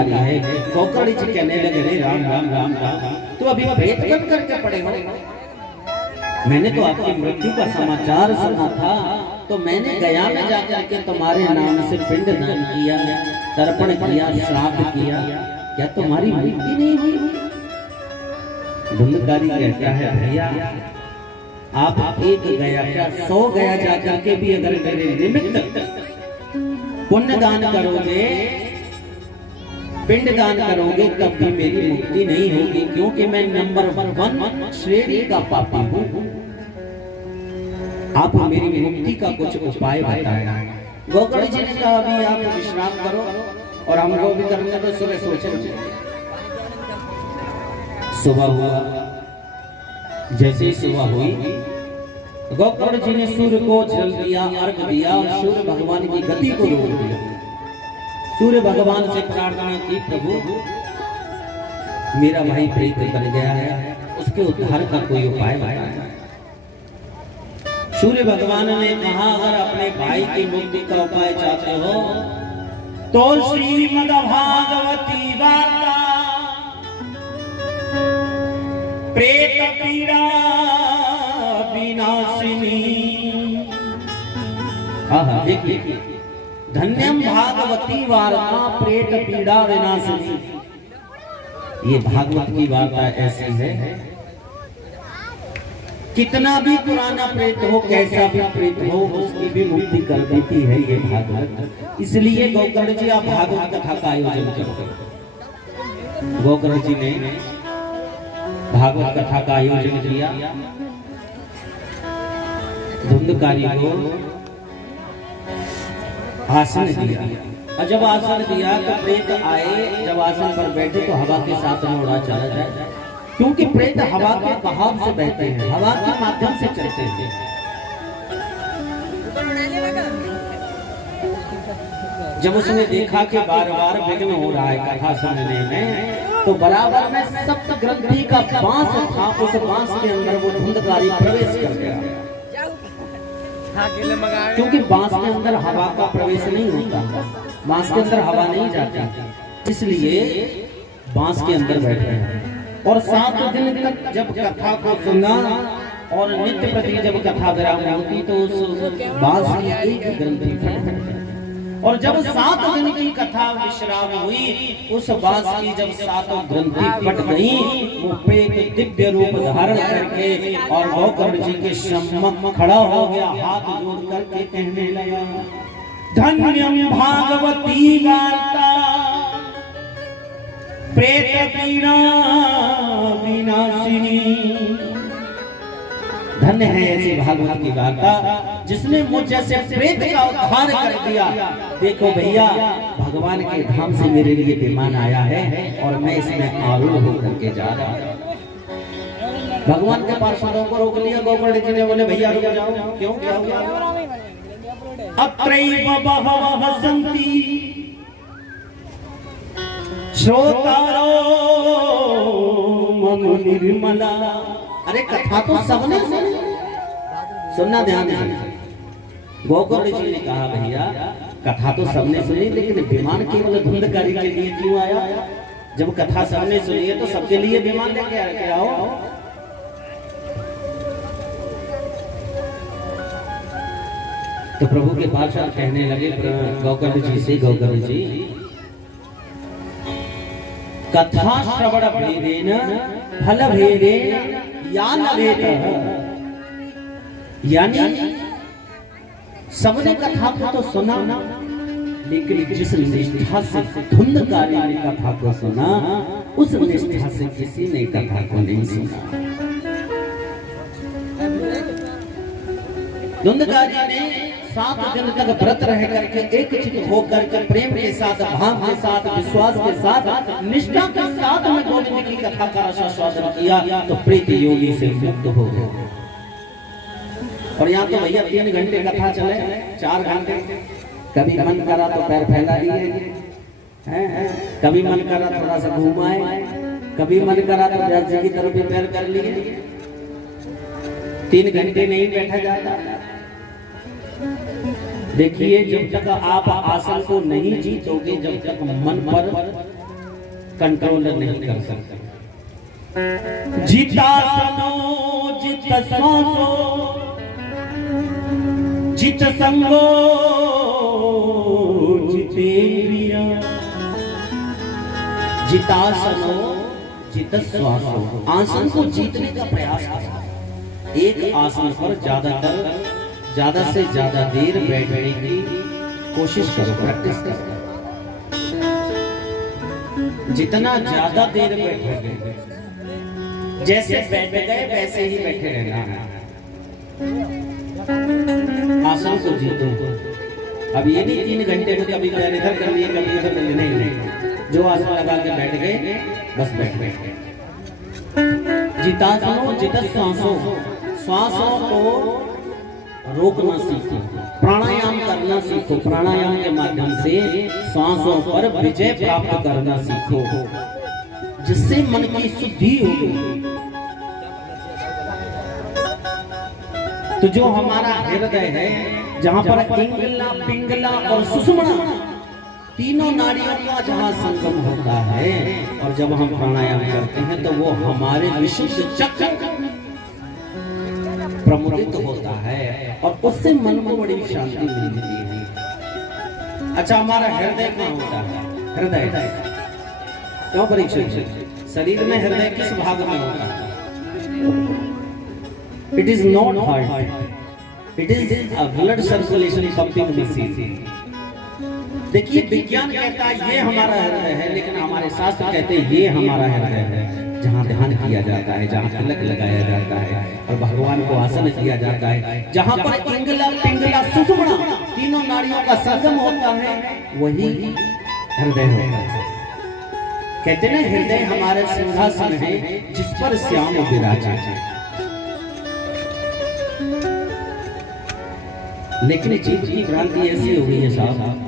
है। गोकर्ण जी कहने लगे रे राम राम राम राम, तो अभी प्रेत बन करके पड़े हो। मैंने तो आपकी मृत्यु का समाचार सुना था, तो मैंने गया में जाकर के तुम्हारे नाम से पिंड दान किया, तर्पण किया, श्राद्ध किया, क्या तुम्हारी मृत्यु नहीं हुई? धुंधकारी कहता है भैया आप एक गया क्या 100 गया जाकर के भी अगर मेरे निमित्त पुण्य दान करोगे, पिंड दान करोगे, तब भी मेरी मुक्ति नहीं होगी, क्योंकि मैं नंबर 1 श्रेणी का पापी हूँ। आप मेरी मुक्ति का कुछ उपाय बताएं। गोकर्ण जी ने कहा अभी आप विश्राम करो और हमको भी करने तो सुबह सोचे। सुबह हुआ, जैसे ही सुबह हुई गोकर्ण जी ने सूर्य को जल दिया, अर्घ दिया और सूर्य भगवान की गति को रोक दिया। सूर्य भगवान से प्रार्थना की प्रभु मेरा भाई प्रेत बन गया है, उसके उद्धार का कोई उपाय बताएं। सूर्य भगवान ने कहा अगर अपने भाई की मुक्ति का उपाय चाहते हो तो श्रीमद् भागवती वार्ता प्रेत पीड़ा विनाशिनी। देखिए धन्यम भागवती वार्ता प्रेत पीड़ा विनाशिनी। ये भागवत की वार्ता ऐसी है, कितना भी पुराना प्रेत हो, कैसा भी प्रेत हो, उसकी भी मुक्ति कर देती है ये भागवत। इसलिए गोकर्ण जी आप भागवत कथा का आयोजन करो। गोकर्ण जी ने भागवत कथा का आयोजन किया। धुंधकारी को आसन दिया, और जब आसन दिया तो प्रेत आए, जब आसन पर बैठे तो हवा के साथ में उड़ा चला जाए, क्योंकि प्रेत हवा के बहाव से बहते हैं, हवा के माध्यम से चलते हैं। जब उसने देखा कि बार बार विघ्न हो रहा है कथा सुनने में, तो बराबर में सप्त ग्रंथि का बांस था, उस बांस के अंदर वो धुंधकारी प्रवेश कर गया, क्योंकि बांस के अंदर हवा का प्रवेश नहीं होता, बांस के अंदर हवा नहीं जाती, इसलिए बांस के अंदर बैठ गए। और 7 दिन तक जब कथा को सुना और नित्य प्रति जब कथा विराम होती तो उस बांस की एक ग्रंथि फट गई। और जब 7 दिन की कथा विश्राम हुई, उस बांस की जब 7 ग्रंथि फट गई, वो प्रेत दिव्य रूप धारण करके और गोकर्ण जी के सम्मुख खड़ा हो गया, हाथ जोड़ करके कहने लगा धन्यम भागवती वार्ता प्रेत पीड़ा विनाशिनी। धन्य है ऐसी भागवत की वार्ता जिसने मुझ जैसे प्रेत का उद्धार कर दिया। देखो भैया भगवान के धाम से मेरे लिए विमान आया है और मैं इसमें आरूढ़ होकर के जा रहा हूं। भगवान के पार्षदों को रोक लिया गोकर्ण जी ने, बोले भैया रुक जाओ, क्यों क्या हुआ? अत्रैव बहवः सन्ति श्रोतारो मनु निर्मला। अरे कथा तो सबने सुनी, सुनना ध्यान है। गोकर्ण जी ने कहा भैया कथा तो सबने सुनी, लेकिन विमान केवल धुंधकारी के लिए क्यों आया? जब कथा सबने सुनी है तो सबके लिए विमान लेके आओ। तो प्रभु के पार्षद कहने लगे गोकर्ण जी से, गोकर्ण जी कथा श्रवण भेदेन फल भेदेन यान भेदः, यानी सबने कथा को तो सुना, लेकिन जिस निष्ठा से धुंधकारी ने कथा को सुना, उस निष्ठा से किसी ने कथा को नहीं सुना। धुंधकारी ने 7 दिन तक व्रत रह करके एक चित्त होकर के प्रेम के साथ, भाव के साथ, विश्वास के साथ, निष्ठा के साथ में गोविंद की कथा का आस्वादन किया, तो प्रेत योनि से मुक्त हो गए। और यहाँ तो भैया 3 घंटे कथा चले, 4 घंटे, कभी मन करा तो पैर फैला दिए, कभी मन करा थोड़ा सा घुमाए, कभी मन करा तो व्यास जी की तरफ भी पैर कर लिए। 3 घंटे नहीं बैठा जाता। देखिए जब तक आप आसन को नहीं जीतोगे, जब तक मन पर कंट्रोल नहीं कर सकते। जीता सनो जित सांसो जित संगो जितेंद्रिया, जीता सनो जित श्वासो, आसन को जीतने का प्रयास करें। एक आसन पर ज्यादा से ज्यादा देर बैठने की कोशिश करो, प्रैक्टिस करो। जितना ज्यादा देर बैठोगे, जैसे बैठ गए वैसे ही बैठे रहना। आसन को जीतो। अब ये नहीं 3 घंटे को कभी पैर इधर कर लिए कभी उधर कर लिए, नहीं। जो आसन लगा के बैठ गए बस बैठ गए। जितासनो जित श्वासों, श्वासों को रोकना सीखो, प्राणायाम करना सीखो। प्राणायाम के माध्यम से श्वासों पर विजय प्राप्त करना सीखो, जिससे मन की शुद्धि होगी। तो जो हमारा हृदय है, जहां पर इंगला, पिंगला और सुषुम्ना तीनों नाड़ियों का जहां संगम होता है, और जब हम प्राणायाम करते हैं तो वो हमारे विशुद्ध चक्र प्रमुदित होता है और उससे मन को बड़ी शांति मिलती है। अच्छा, हमारा हृदय कहाँ होता है? हृदय क्यों परीक्षण? शरीर में हृदय किस भाग में होता है? It is not heart, it is a blood circulation pumping machine. देखिए, विज्ञान कहता है ये हमारा हृदय है, लेकिन हमारे शास्त्र कहते हैं ये हमारा हृदय है, जहाँ ध्यान किया जाता है, जहाँ तिलक लगाया जाता है और भगवान को आसन किया जाता है, जहाँ पर इंगला, पिंगला, सुषुम्ना तीनों नाड़ियों का संगम होता है, वही हृदय होता है। कहते हैं हृदय हमारे सिंहासन है, जिस पर श्याम विराजे। लेकिन जीव की भ्रांति ऐसी हो गई है साहब,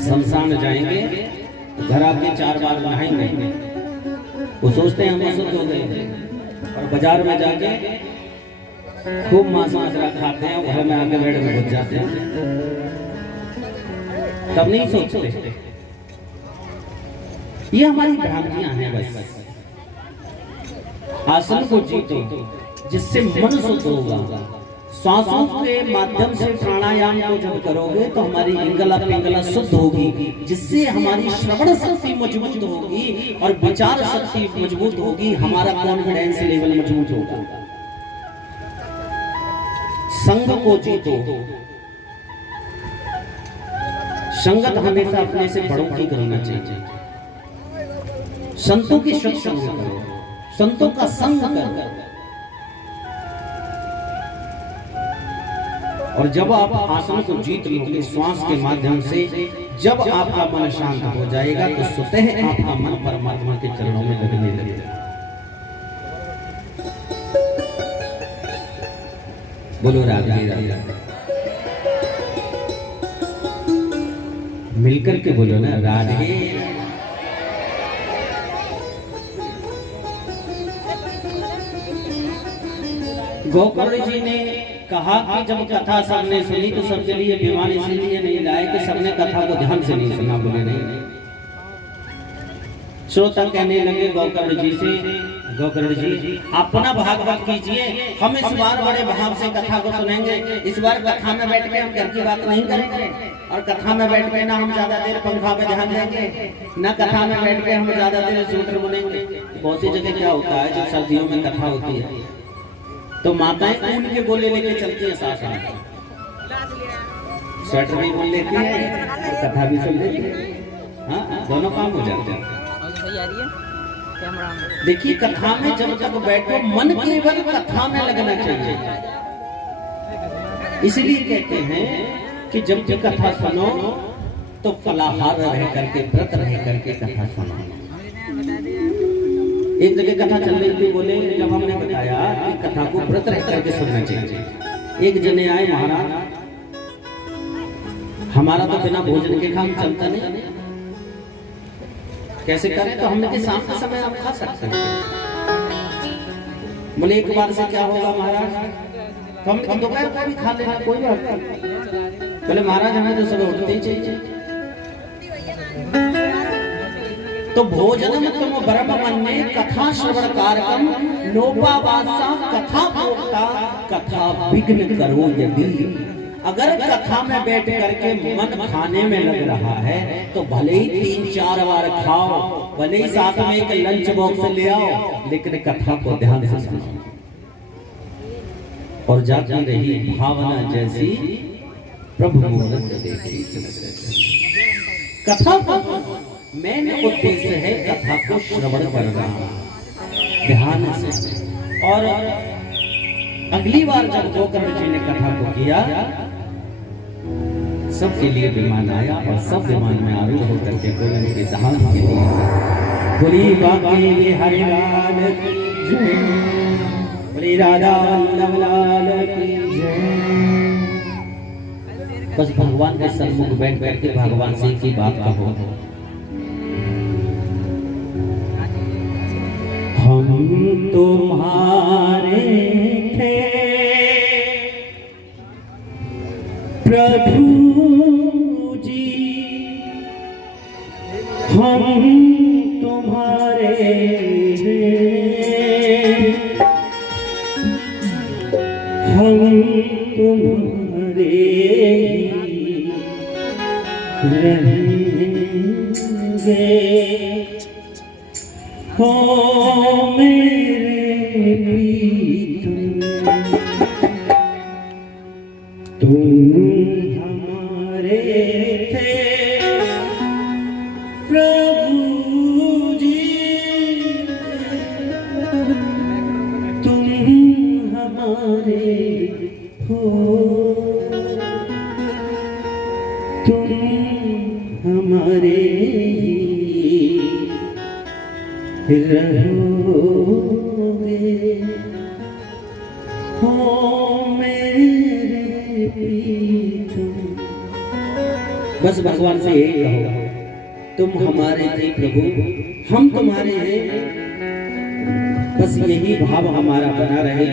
शमशान जाएंगे तो घर आके 4 बार नहाएंगे, वो सोचते हैं हम अशुद्ध हो गए, और बाजार में जाके खूब मांस मदिरा खाते हैं, घर में आके बेड में घुस जाते हैं, तब नहीं सोचते। ये हमारी भ्रांतियां हैं बस। आसन को जीतो, जिससे मन शुद्ध होगा। श्वासों के माध्यम से प्राणायाम को जब करोगे तो हमारी इंगला, पिंगला शुद्ध होगी, जिससे हमारी श्रवण शक्ति मजबूत होगी और विचार शक्ति मजबूत होगी, हमारा कॉन्फिडेंस लेवल मजबूत होगा। संग को जीतो। संगत हमेशा अपने से बड़ों की करना चाहिए। संतों की सत्संग करो, संतों का संग करो। और जब आप आसन को जीत लोगे श्वास के माध्यम से, जब आपका मन शांत हो जाएगा तो स्वतः आपका मन परमात्मा के चरणों में लगने लगेगा। बोलो राधे राधे। मिलकर के बोलो ना, राधे। गोकर्ण जी ने कहा कि जब कथा सबने सुनी तो सबके लिए विमान इसीलिए नहीं लाए कि सबने कथा को ध्यान से नहीं सुना। बोले नहीं। श्रोता कहने लगे गोकर्ण जी से, गोकर्ण जी अपना भागवत कीजिए, हम इस बार बड़े भाव से कथा को सुनेंगे। इस बार कथा में बैठ के हम घर की बात नहीं करेंगे, और कथा में बैठ के ना हम ज्यादा देर पंखा पे ध्यान देंगे, ना कथा में बैठ के हम ज्यादा देर सूत्र बुनेंगे। बहुत सी जगह क्या होता है, जो सर्दियों में कथा होती है तो माताएं ऊन के गोले लेके चलती है, साथ में स्वेटर भी बुन लेती है और कथा भी सुन लेती है। हाँ, दोनों काम हो जाते हैं। देखिए, कथा में जब तक बैठो मन केवल कथा में लगना चाहिए। इसलिए कहते हैं कि जब भी कथा सुनो तो फलाहार रह करके, व्रत रह करके कथा सुनो। एक जगह कथा चल रही थी, बोले जब हमने बताया कि कथा को व्रत रह करके सुनना चाहिए, एक जने आए, महाराज हमारा तो बिना भोजन के काम चलता नहीं, कैसे करें? तो हमने कि शाम के समय आप खा सकते हैं। बोले एक बार से क्या होगा महाराज? तो हमने दोपहर को भी खा लेना, कोई बात नहीं। बोले महाराज हमें तो सुबह उठते ही चाहिए। तो भोजनम तुम ब्रह्म मन्ये कथा श्रवण कारकम नोपावासा कथा भोक्ता कथा विघ्न करो यदि। अगर कथा में बैठ करके मन खाने में लग रहा है तो भले ही 3-4 बार खाओ, भले ही साथ में एक लंच बॉक्स ले आओ, लेकिन कथा को ध्यान से सुनो। और जाती रही भावना जैसी प्रभु मूर्त देखी। कथा को मेन उद्देश्य है कथा को श्रवण करना ध्यान से। और अगली बार जब गोकर्ण जी ने कथा को किया, सबके लिए विमान आया और सब विमान में आरूढ़ होकर के गोलन के धाम के लिए बोली बाकी हरिलाल की जय, बोली राधा वल्लभ लाल की जय। बस भगवान के सम्मुख बैठ के भगवान से की बात कहो, हम तुम्हारे थे प्रभु जी, हम तुम्हारे हैं, हम तुम्हारे रहेंगे। हो मेरे प्रीतम तुम हमारे थे प्रभु जी, तुम हमारे हो, तुम हमारे रहोगे। हो मेरे प्रीतम। बस भगवान से यही कहो, तुम हमारे थे प्रभु, हम तुम्हारे हैं। बस यही भाव हमारा बना रहे।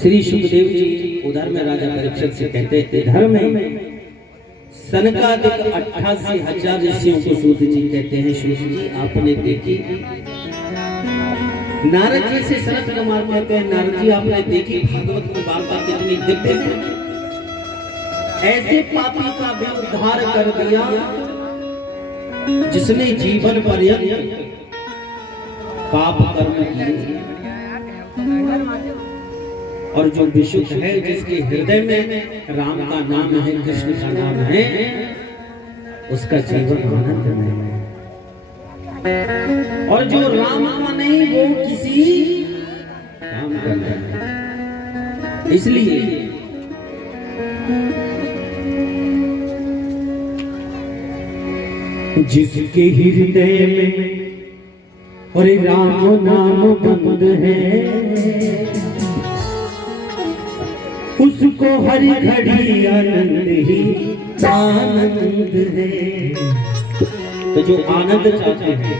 श्री सुखदेव जी उधर में राजा परीक्षित से कहते थे, धर्म में सनकादिक 88,000 ऋषियों को सूत जी कहते हैं, सूत जी आपने देखी। नारद जी से सनत कुमार कहते हैं, नारद जी आपने देखी भागवत की वार्ता कितनी दिव्य है। ऐसे पापी का भी उद्धार कर दिया जिसने जीवन पर्यंत पाप कर्म किए। और जो विशुद्ध है, जिसके हृदय में राम का नाम है, कृष्ण का नाम है, उसका जीवन आनंद में है। और जो राम का नहीं, वो किसी काम का नहीं। इसलिए जिसके हृदय में और राम नाम बंद है, उसको हर घड़ी आनंद ही आनंद है। तो जो आनंद चाहते हैं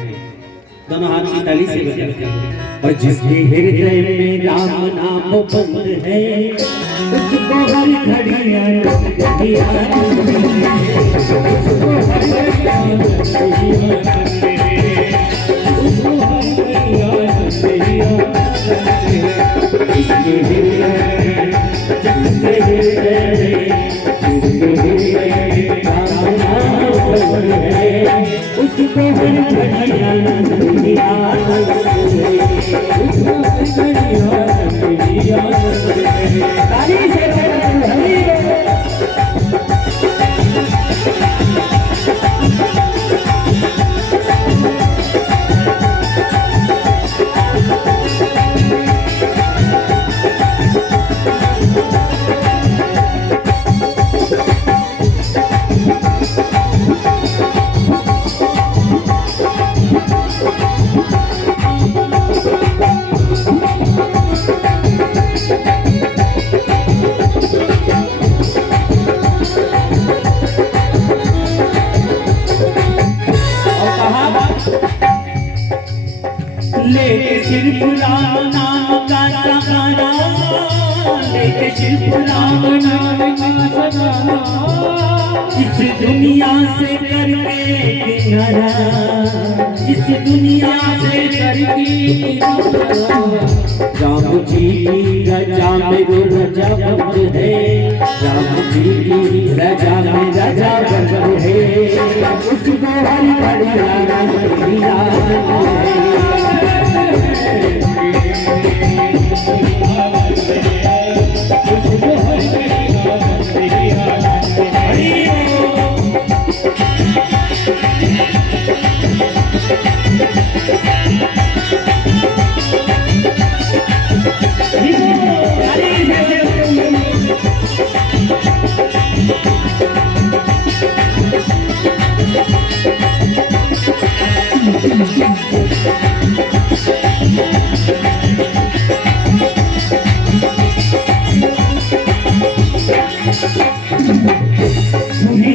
दोनों हाथ की ताली से बजाते हैं। और जिसके हृदय में राम नाम बंद है, उसको हर घड़ी आनंद ही आनंद है। उसको हर घड़ी आनंद ही आनंद है। उसको हर घड़ी आनंद ही आनंद है। इसके हृदय उसको हर घड़ी आनंद ही आनंद है। उसको हर घड़ी आनंद ही आनंद है। ताली से हरि लेके सिर फुलाओ नाम का सहारा, लेके सिर्फ राम नाम का सगाना, इस दुनिया से करके किनारा, इस दुनिया से करके किनारा। राम जी की रजा में रजा बंद है, राम जी की रजा में रजा बंद है, उसको हर घड़ी याद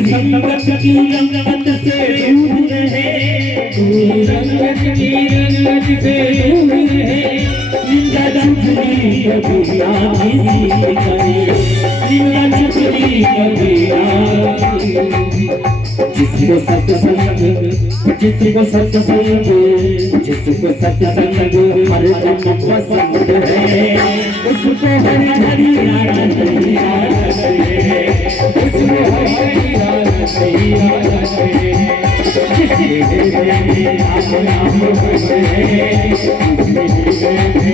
संगत की रंगत से दूर रहे, संगत की रंगत से दूर रहे, निंदा चुगली कभी ना किसी करे, निंदा चुगली कभी ना। जिसको सत्संग, जिसको सत्संग, जिसको सत्संग हरदम पसंद है, उसको हरी हरी याद है, उसको हरी हरी याद है। जिसके राम नाम है, जिसके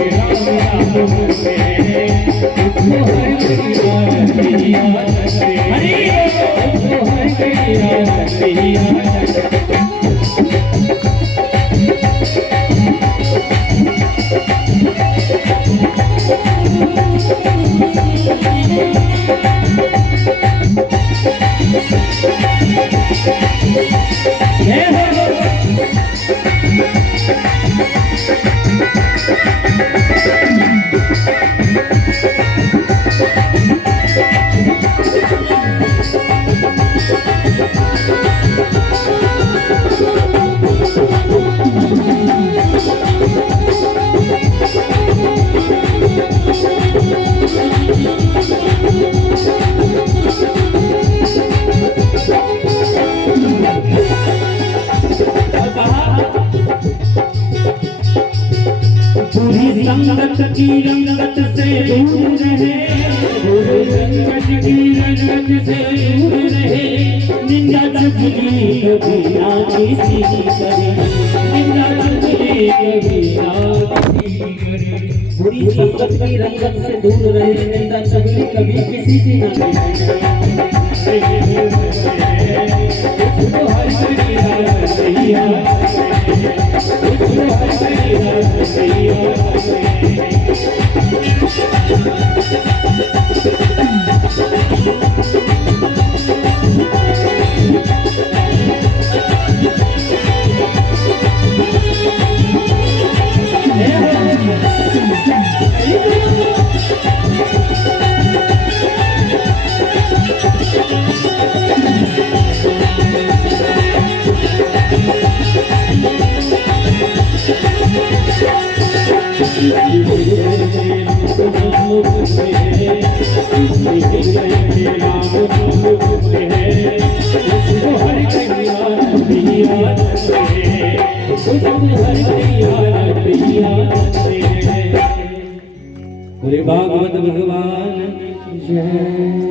राम नाम है, उसको हरी हरी याद है, उसको हरी हरी याद है। बुरी संगत की रंगत से दूर रहे, बुरी संगत की रंगत से दूर रहे, निंदा चुगली कभी ना किसी की करे, निंदा चुगली कभी ना किसी की करे। बुरी संगत की रंगत से दूर रहे, निंदा चुगली कभी किसी की ना करे। उसको हर हरी याद है, उसको हर हरी याद है। बोले भागवत भगवान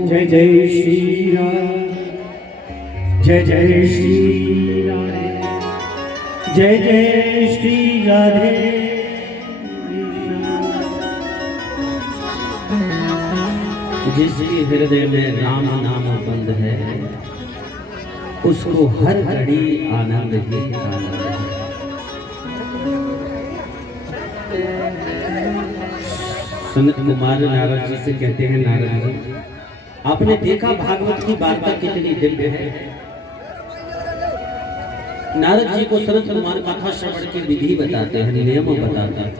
जय जय श्री राम, जय जय श्री राधे, जय जय श्री राधे। जिसके हृदय में राम नाम बंद है, उसको हर घड़ी आनंद ही आनंद है। सनत कुमार नारद जी से कहते हैं, नारद जी आपने देखा भागवत की वार्ता कितनी दिव्य है। नारद जी को सनत कुमार कथा श्रवण की विधि बताते हैं, नियम बताते हैं।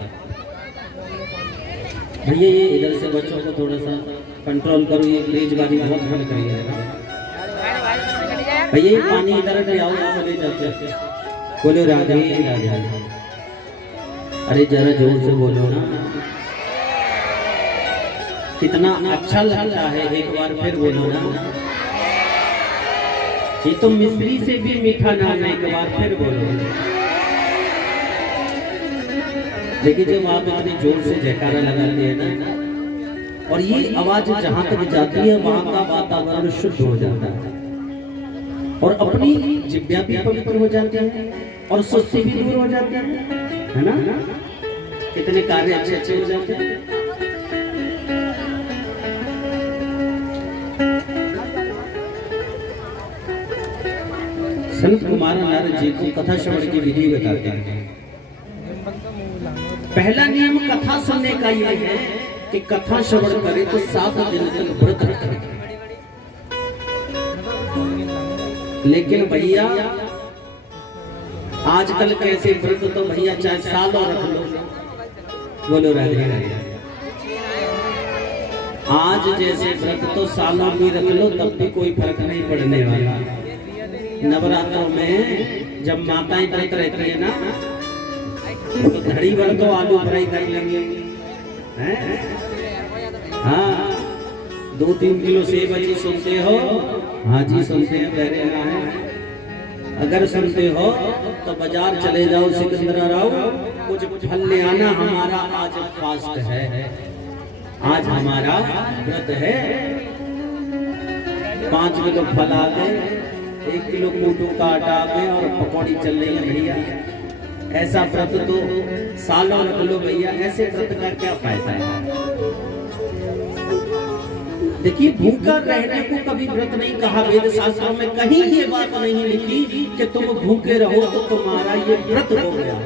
भैया ये इधर से बच्चों को थोड़ा सा कंट्रोल करो, ये तेजबाजी बहुत भर गई है। भैया ये पानी इधर ले आओ, चले जाते बोलो राधे राधे। अरे जरा जोर से बोलो ना। कितना अच्छा लगता है, एक बार फिर बोलो ना। ये तो मिस्री से भी मीठा नाम है, एक बार फिर बोलो। देखिए जब आप इतने जोर से जयकारा लगाते हैं ना, और ये आवाज जहां तक जाती है वहां का वातावरण शुद्ध हो जाता है, और अपनी जिब्या भी पवित्र हो जाती है, और सुस्ती भी दूर हो जाती है ना। कितने कार्य अच्छे अच्छे हो जाते हैं। संत कुमार नारद जी को कथा श्रवण की विधि बताते हैं। पहला नियम कथा सुनने का यह है कि कथा श्रवण करे तो 7 दिन तक व्रत रखे। लेकिन भैया आजकल कैसे व्रत, तो भैया चाहे सालों रख लो। बोलो राधे राधे। आज जैसे व्रत तो सालों भी रख लो तब भी कोई फर्क नहीं पड़ने वाला। नवरात्रों में जब माताएं व्रत रहती है ना, तो घड़ी भर तो आलू फ्राई कर लेंगे, हाँ 2-3 किलो सेब जी सुनते हो? हाँ जी सुनते हैं, बहरे ना है। अगर सुनते हो तो बाजार चले जाओ सिकंदराव, कुछ फल ले आना, हमारा आज फास्ट है, आज हमारा व्रत है। 5 किलो फल आ गए, 1 किलो कूटू का आटा आ गए, और पकौड़ी चल रही है भैया। ऐसा व्रत तो सालों रख लो भैया, ऐसे व्रत का क्या फायदा है। देखिए भूखा रहने को कभी व्रत नहीं कहा, वेद शास्त्रों में कहीं ये बात नहीं लिखी कि तुम भूखे रहो तो तुम्हारा ये व्रत हो गया।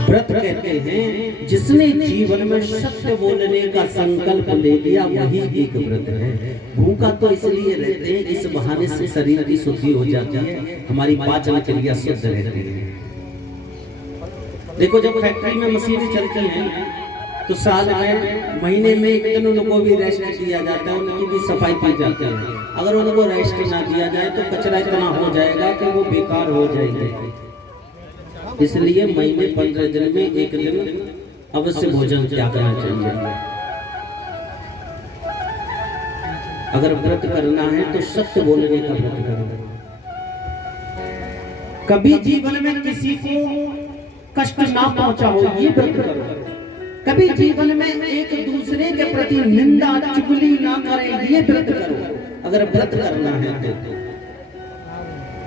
व्रत कहते हैं जिसने जीवन में सत्य बोलने का संकल्प ले लिया वही एक व्रत है। भूखा तो इसलिए रहते हैं, इस बहाने से शरीर की शुद्धि हो जाती है, हमारी पाचन क्रिया शुद्ध रहती है। देखो जब फैक्ट्री में मशीनें चलती हैं तो साल में महीने में 1 दिन उनको भी रेस्ट दिया जाता है, उनकी भी सफाई की जाती है। अगर उनको रेस्ट ना दिया जाए तो कचरा इतना हो जाएगा कि वो बेकार हो जाएगा। इसलिए महीने 15 दिन में 1 दिन अवश्य भोजन त्याग करना चाहिए। अगर व्रत करना है तो सत्य बोलने का व्रत करो। कभी जीवन में किसी को कष्ट ना पहुंचा हो ये व्रत करो। कभी जीवन में एक दूसरे के प्रति निंदा चुगली ना करें ये व्रत करो। अगर व्रत करना है तो,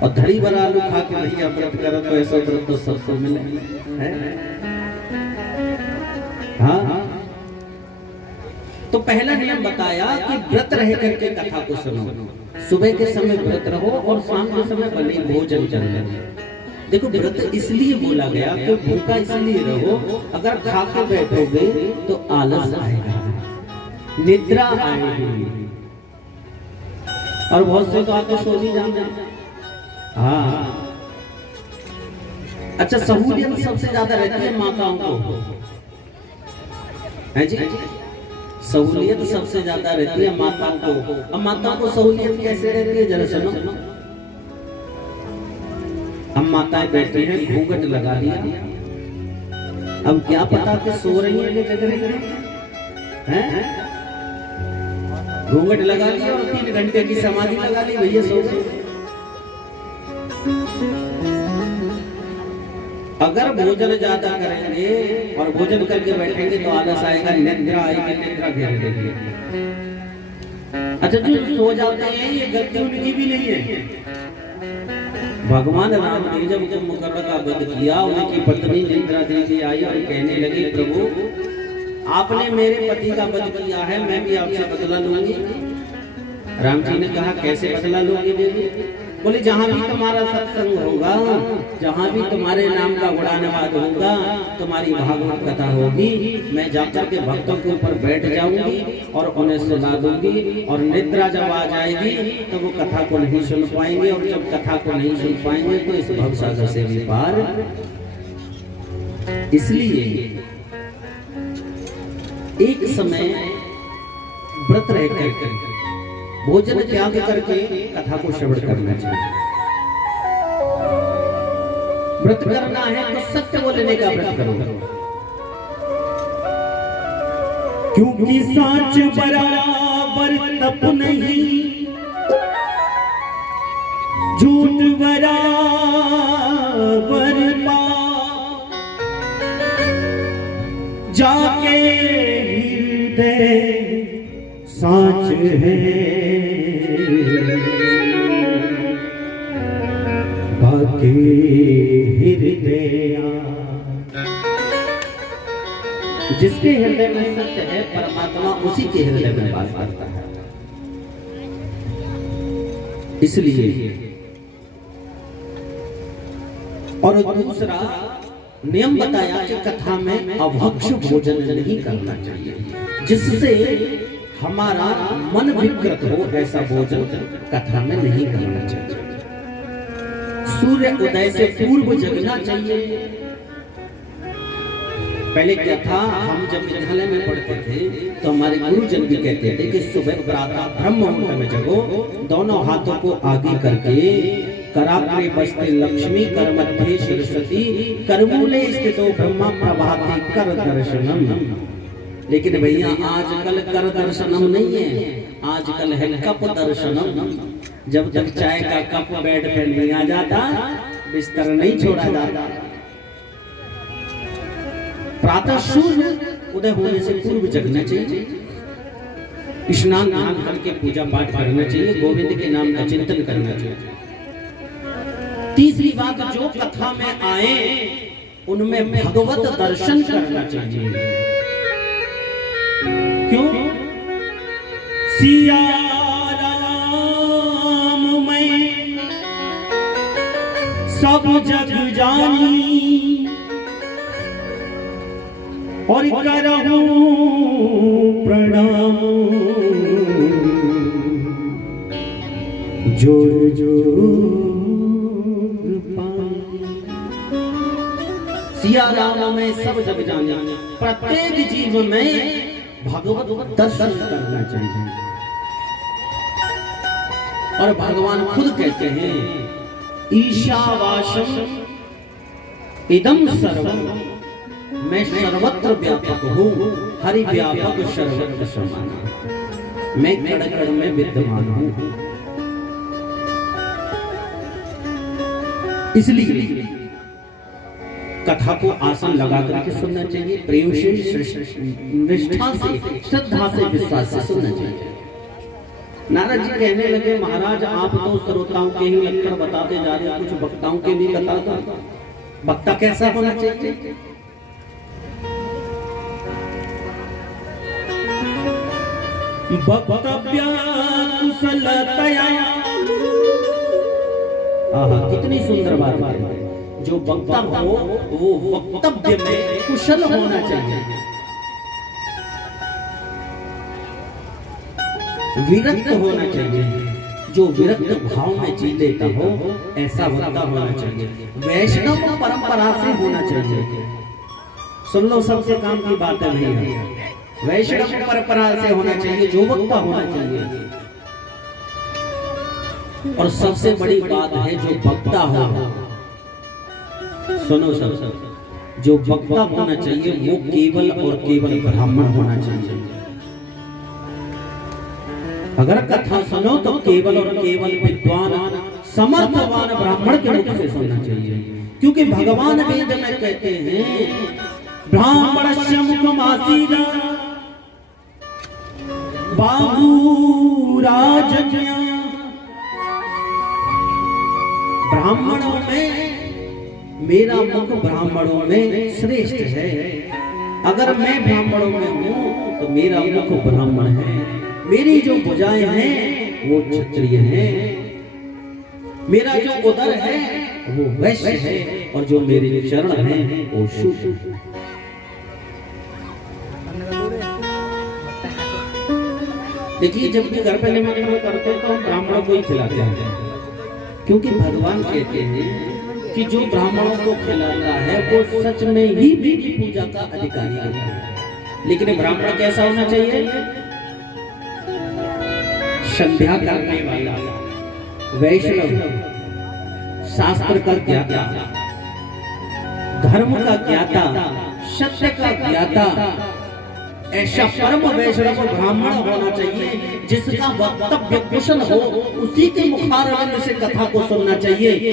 और धड़ी भर आलू खा के भैया व्रत करो तो ऐसा व्रत तो सबको मिले है। हाँ तो पहला नियम बताया कि व्रत रह करके कथा को सुनो। सुबह के समय व्रत रहो और शाम के समय भले भोजन चलो। देखो व्रत इसलिए बोला गया कि भूखा इसलिए रहो, अगर खा के बैठोगे तो आलस आएगा, निद्रा आएगी, और बहुत से तो आके सो ही जाते। हाँ अच्छा, सहूलियत सबसे ज्यादा रहती है माताओं को, है जी, सहूलियत सबसे ज्यादा रहती है माताओं को। अब माताओं को सहूलियत कैसे रहती है जरा सुनो। हम माताएं बैठी हैं, घूंघट लगा लिया, अब क्या पता कि सो रही है कि जग रही है, घूंघट लगा लिया और 3 घंटे की समाधि लगा ली, भैया सो गए। अगर भोजन ज्यादा करेंगे और भोजन करके बैठेंगे तो आलस आएगा, निद्रा आएगी, निद्रा घेर देगी। अच्छा जो सो जाते हैं ये गलती उनकी भी नहीं है। भगवान राम ने जब कुंभकर्ण का वध किया, उनकी पत्नी निद्रा देवी आई और कहने लगी प्रभु आपने मेरे पति का वध किया है, मैं भी आपसे बदला लूंगी। राम जी ने कहा कैसे बदला लोगे देवी? बोले जहाँ भी तुम्हारा सत्संग होगा, जहाँ भी तुम्हारे नाम का गुणानुवाद होगा, तुम्हारी भागवत कथा होगी, मैं जाकर के भक्तों के ऊपर बैठ जाऊंगी और उन्हें सुना दूंगी, और निद्रा जब आ जाएगी तो वो कथा को नहीं सुन पाएंगे, और जब कथा को नहीं सुन पाएंगे तो इस भवसागर से भी पार। इसलिए एक समय व्रत रह कर भोजन त्याग करके कथा को श्रवण करना चाहिए। व्रत करना है तो सत्य बोलने का व्रत करो। क्योंकि साँच बराबर तप नहीं, झूठ बराबर पाप, जाके हृदय साँच है, बाकी हृदय। जिसके हृदय में सत्य है परमात्मा उसी के हृदय में वास करता है। इसलिए और दूसरा नियम बताया कि कथा में अभक्ष भोजन नहीं करना चाहिए, जिससे हमारा मन विकृत हो, ऐसा भोजन कथा में नहीं करना चाहिए। सूर्य उदय से पूर्व जगना चाहिए। पहले क्या था, हम जब विद्यालय में पढ़ते थे तो हमारे गुरुजन भी कहते थे कि सुबह प्रातः ब्रह्म मुहूर्त में जगो, दोनों हाथों को आगे करके, कराग्रे बसते लक्ष्मी, कर मध्य सरस्वती, करमूले स्थितो ब्रह्मा प्रभाते कर दर्शनम। लेकिन भैया आजकल कर दर्शनम नहीं है, आजकल है कप दर्शनम। जब तक चाय का कप बेड पे नहीं आ जाता, बिस्तर नहीं छोड़ा जाता। प्रातः सूर्य उदय होने से पूर्व जगना चाहिए, स्नान ध्यान करके पूजा पाठ करना चाहिए, गोविंद के नाम का चिंतन करना चाहिए। तीसरी बात, जो कथा में आए उनमें भगवत दर्शन करना चाहिए। क्यों? सिया राम मैं सब जग जानी, और करहूं प्रणाम, जोर जोर सिया राम में सब जग जाने, प्रत्येक जीव में भगवत दर्शन करना चाहिए। और भगवान खुद कहते हैं, ईशावासम इदम सर्वम, मैं सर्वत्र व्यापक हूँ, हरि व्यापक सर्वत्र समान, मैं कण कण में विद्यमान हूँ। इसलिए कथा को आसन लगा करके सुनना चाहिए, प्रेम से, निष्ठा से, श्रद्धा से, विश्वास से सुनना चाहिए। नारद जी कहने लगे, महाराज आप तो श्रोताओं के ही लक्षण बताते जा रहे हैं, कुछ वक्ताओं के भी बता दो। वक्ता कैसा होना चाहिए? वक्तव्य कुशलतया, कितनी सुंदर बात है। जो वक्ता हो वो वक्तव्य में कुशल होना चाहिए, विरक्त होना चाहिए। जो विरक्त भाव में जी लेता हो ऐसा वक्ता होना चाहिए। वैष्णव परंपरा से होना चाहिए। सुन लो, सबसे काम की बात है भैया, वैष्णव परंपरा से होना चाहिए, जो वक्ता होना चाहिए। और सबसे बड़ी बात है जो वक्ता हो, सुनो सब, जो वक्ता होना चाहिए वो केवल और केवल ब्राह्मण होना चाहिए। अगर कथा सुनो तो केवल और केवल विद्वान समर्थवान ब्राह्मण के मुख से सुनना चाहिए। क्योंकि भगवान वेद में कहते हैं, ब्राह्मणस्य मुखमासीना बाहुराजन्या, ब्राह्मणों में मेरा मुख ब्राह्मणों में श्रेष्ठ है। अगर मैं ब्राह्मणों में हूँ तो मेरा मुख ब्राह्मण है, मेरी जो भुजाएं हैं वो क्षत्रिय हैं, मेरा जो उदर है वो वैश्य है, और जो मेरे चरण हैं वो शूद्र। देखिए, जब भी घर पे निमंत्रण करते हैं तो हम ब्राह्मणों को ही खिलाते हैं, क्योंकि भगवान कहते हैं कि जो ब्राह्मणों को खिलाता है वो सच में ही मेरी पूजा का अधिकारी है। लेकिन ब्राह्मण कैसा होना चाहिए? संध्या करने वाला, वैष्णव, शास्त्र का ज्ञाता, धर्म का ज्ञाता, सत्य का ज्ञाता, ऐसा परम वैष्णव ब्राह्मण होना चाहिए जिसका वक्तव्य कुशल हो, उसी के मुखारविंद से कथा को सुनना चाहिए।